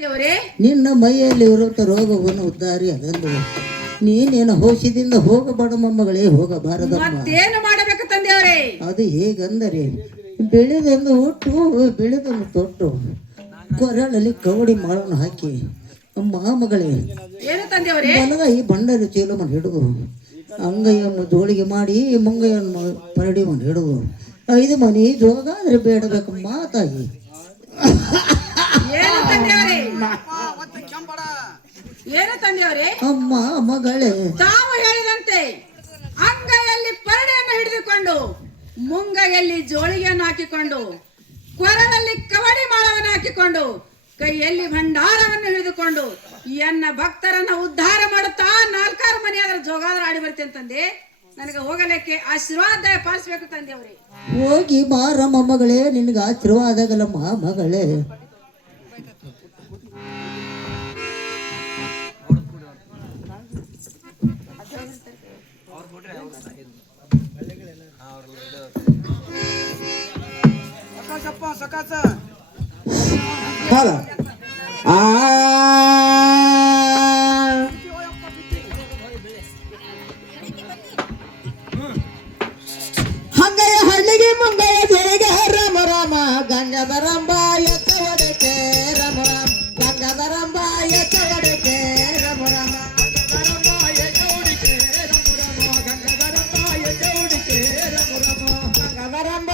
ನಿನ್ನ ಮೈಯಲ್ಲಿ ಇರುವಂತ ರೋಗವನ್ನು ಉದ್ದಾರಿ ಅದನ್ನು ನೀನೇನು ಔಷಧಿಯಿಂದ ಹೋಗಬಾಡ ಮೊಮ್ಮಗಳೇ, ಹೋಗಬಾರದಮ್ಮ. ಮತ್ತೇನು ಮಾಡಬೇಕು ತಂದೆಯವರೇ? ಅದು ಹೇಗಂದರೆ ಬೆಳೆದೊಂದು ಹುಟ್ಟು ಬೆಳೆದೊಂದು ತೊಟ್ಟು ಕೊರಳಲ್ಲಿ ಕವಡಿ ಮಾಡೋಣ ಹಾಕಿ ಮಗಳೇ, ಏನು ತಂದೆಯವರೇ? ಬಲಗೈ ಬಂಡರಿ ಚೀಲವನ್ನು ಹಿಡಿದು ಅಂಗೈಯನ್ನು ಜೋಳಿಗೆ ಮಾಡಿ ಮುಂಗೈಯನ್ನು ಪರಡಿ ಮಾಡಿ ಹಿಡಿದು 5 ಮನೆ ಜೋಗಾದ್ರೆ ಬೇಡಬೇಕು ಮಾತಾಗಿ. ಏನು ತಂದೆಯವರೇ? ಅಮ್ಮ ಮಗಳೇ, ತಾವು ಹೇಳಿದಂತೆ ಅಂಗೈಯಲ್ಲಿ ಪರಡೆಯನ್ನು ಹಿಡಿದುಕೊಂಡು ಮುಂಗೈಯಲ್ಲಿ ಜೋಳಿಗೆಯನ್ನು ಹಾಕಿಕೊಂಡು ಕೊರಳಲ್ಲಿ ಕವಡಿ ಮಾಳವನ್ನು ಹಾಕಿಕೊಂಡು ಕೈಯಲ್ಲಿ ಭಂಡಾರವನ್ನು ಹಿಡಿದುಕೊಂಡು ಎನ್ನ ಭಕ್ತರನ್ನ ಉದ್ಧಾರ ಮಾಡುತ್ತಾ 4 ಮನೆಯಾದ್ರೆ ಜೋಗಾದ್ರ ಆಡಿ ಬರ್ತೇನೆ ತಂದೆ. ನನಗೆ ಹೋಗಲಿಕ್ಕೆ ಆಶೀರ್ವಾದ ಪಾಲಿಸಬೇಕು ತಂದೆಯವರೇ. ಹೋಗಿ ಬಾರ ಮೊಮ್ಮಗಳೇ, ನಿನಗೆ ಆಶೀರ್ವಾದ ಆಗಲ್ಲಮ್ಮ ಮಗಳೇ. ಹಂಗಯ ಹಳ್ಳಿಗೆ ಮುಂಗಯ ಜೇಗ ರಾಮ ರಾಮ ಗಂಗಧರಂಬ ಎತ್ತ ಒಡಕೆ ರಾಮ ರಾಮ ಗಂಗಧರಂಬ ಎತ್ತ ಒಡಕೆ ರಾಮ ರಾಮ ರಾಮ